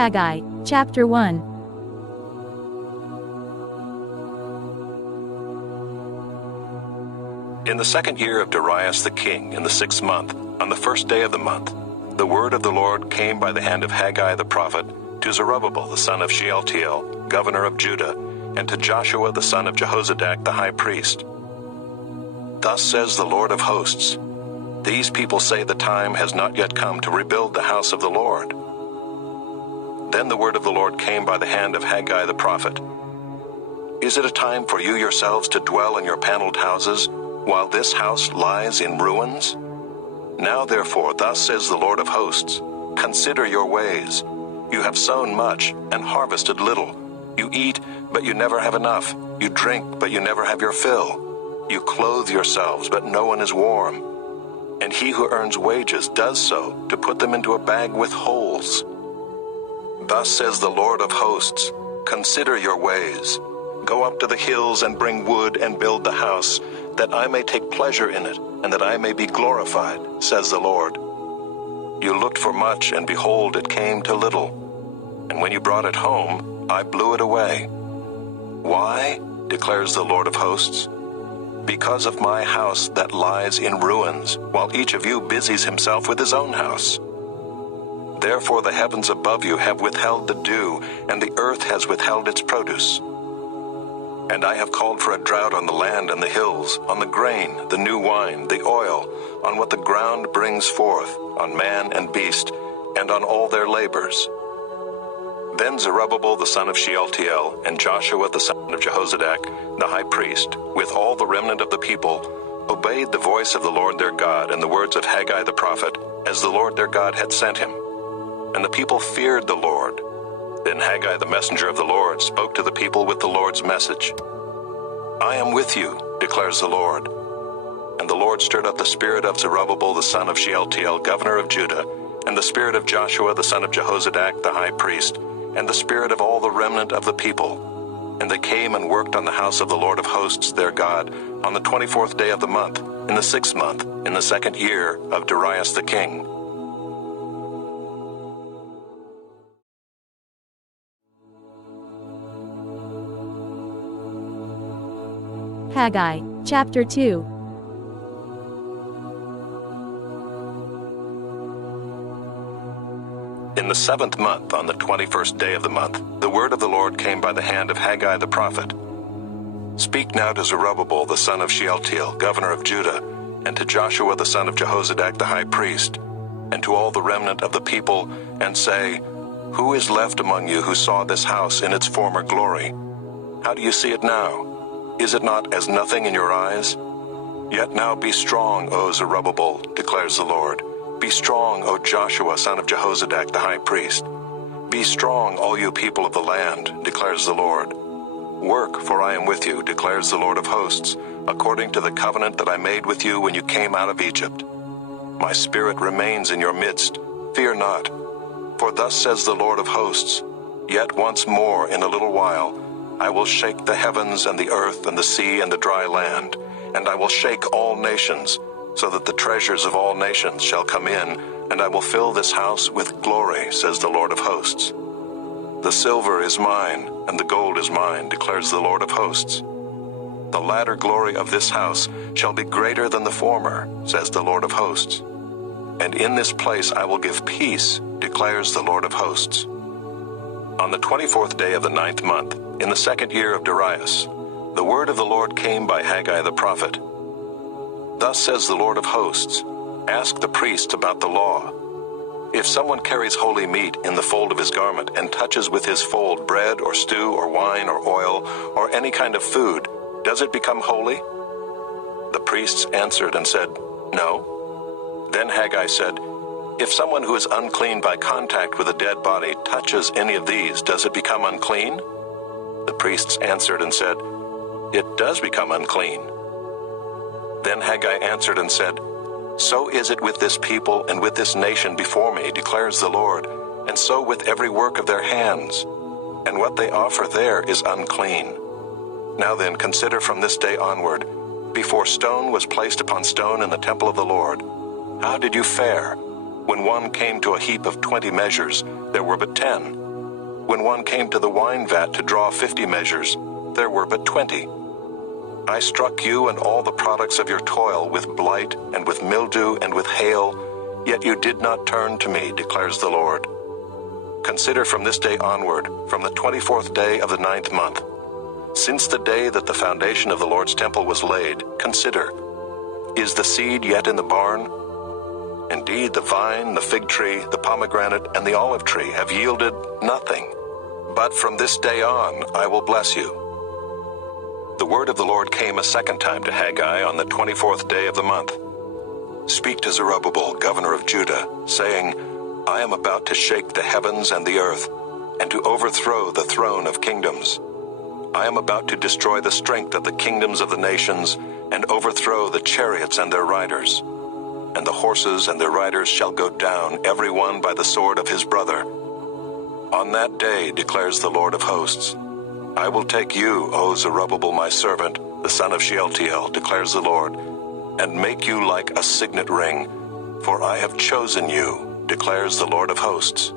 Haggai, Chapter 1. In the second year of Darius the king, in the 6th month, on the 1st day of the month, the word of the Lord came by the hand of Haggai the prophet to Zerubbabel the son of Shealtiel, governor of Judah, and to Joshua the son of Jehozadak the high priest. Thus says the Lord of hosts, these people say the time has not yet come to rebuild the house of the Lord. Then the word of the Lord came by the hand of Haggai the prophet. Is it a time for you yourselves to dwell in your paneled houses, while this house lies in ruins? Now therefore, thus says the Lord of hosts, consider your ways. You have sown much and harvested little. You eat, but you never have enough. You drink, but you never have your fill. You clothe yourselves, but no one is warm. And he who earns wages does so to put them into a bag with holes. Thus says the Lord of hosts, consider your ways. Go up to the hills and bring wood and build the house, that I may take pleasure in it, and that I may be glorified, says the Lord. You looked for much, and behold, it came to little. And when you brought it home, I blew it away. Why, declares the Lord of hosts? Because of my house that lies in ruins, while each of you busies himself with his own house. Therefore the heavens above you have withheld the dew, and the earth has withheld its produce. And I have called for a drought on the land and the hills, on the grain, the new wine, the oil, on what the ground brings forth, on man and beast, and on all their labors. Then Zerubbabel the son of Shealtiel, and Joshua the son of Jehozadak, the high priest, with all the remnant of the people, obeyed the voice of the Lord their God and the words of Haggai the prophet, as the Lord their God had sent him. And the people feared the Lord. Then Haggai the messenger of the Lord spoke to the people with the Lord's message. I am with you, declares the Lord. And the Lord stirred up the spirit of Zerubbabel the son of Shealtiel, governor of Judah, and the spirit of Joshua the son of Jehozadak, the high priest, and the spirit of all the remnant of the people. And they came and worked on the house of the Lord of hosts their God on the 24th day of the month, in the 6th month, in the 2nd year of Darius the king. Haggai, Chapter 2. In the 7th month, on the 21st day of the month, the word of the Lord came by the hand of Haggai the prophet. Speak now to Zerubbabel the son of Shealtiel, governor of Judah, and to Joshua the son of Jehozadak the high priest, and to all the remnant of the people, and say, who is left among you who saw this house in its former glory? How do you see it now? Is it not as nothing in your eyes? Yet now be strong, O Zerubbabel, declares the Lord. Be strong, O Joshua, son of Jehozadak, the high priest. Be strong, all you people of the land, declares the Lord. Work, for I am with you, declares the Lord of hosts, according to the covenant that I made with you when you came out of Egypt. My spirit remains in your midst. Fear not. For thus says the Lord of hosts, yet once more in a little while, I will shake the heavens and the earth and the sea and the dry land, and I will shake all nations, so that the treasures of all nations shall come in, and I will fill this house with glory, says the Lord of hosts. The silver is mine, and the gold is mine, declares the Lord of hosts. The latter glory of this house shall be greater than the former, says the Lord of hosts. And in this place I will give peace, declares the Lord of hosts. On the 24th day of the 9th month, in the 2nd year of Darius, the word of the Lord came by Haggai the prophet. Thus says the Lord of hosts, ask the priests about the law. If someone carries holy meat in the fold of his garment and touches with his fold bread or stew or wine or oil or any kind of food, does it become holy? The priests answered and said, no. Then Haggai said, if someone who is unclean by contact with a dead body touches any of these, does it become unclean? The priests answered and said, it does become unclean. Then Haggai answered and said, so is it with this people and with this nation before me, declares the Lord, and so with every work of their hands. And what they offer there is unclean. Now then, consider from this day onward, before stone was placed upon stone in the temple of the Lord, how did you fare? When one came to a heap of 20 measures, there were but 10. when one came to the wine vat to draw 50 measures, there were but 20. I struck you and all the products of your toil with blight and with mildew and with hail, yet you did not turn to me, declares the Lord. Consider from this day onward, from the 24th day of the 9th month, since the day that the foundation of the Lord's temple was laid, consider, is the seed yet in the barn? Indeed, the vine, the fig tree, the pomegranate, and the olive tree have yielded nothing. But from this day on I will bless you. The word of the Lord came a second time to Haggai on the 24th day of the month. Speak to Zerubbabel, governor of Judah, saying, I am about to shake the heavens and the earth, and to overthrow the throne of kingdoms. I am about to destroy the strength of the kingdoms of the nations, and overthrow the chariots and their riders. And the horses and their riders shall go down, every one by the sword of his brother. On that day, declares the Lord of hosts, I will take you, O Zerubbabel my servant, the son of Shealtiel, declares the Lord, and make you like a signet ring, for I have chosen you, declares the Lord of hosts.